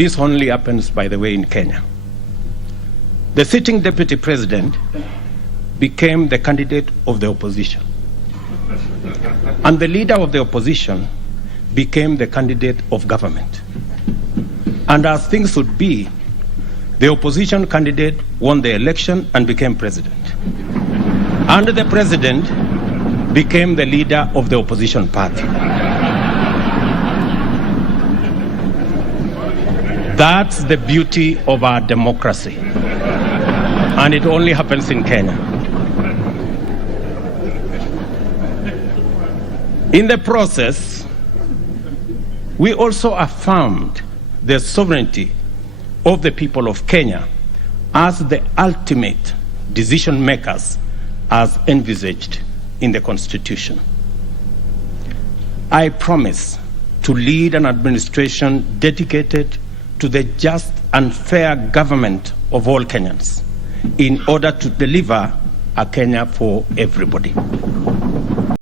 This only happens, by the way, in Kenya. The sitting deputy president became the candidate of the opposition. And the leader of the opposition became the candidate of government. And as things would be, the opposition candidate won the election and became president. And the president became the leader of the opposition party. That's the beauty of our democracy. And it only happens in Kenya. In the process, we also affirmed the sovereignty of the people of Kenya as the ultimate decision makers as envisaged in the Constitution. I promise to lead an administration dedicated to the just and fair government of all Kenyans in order to deliver a Kenya for everybody.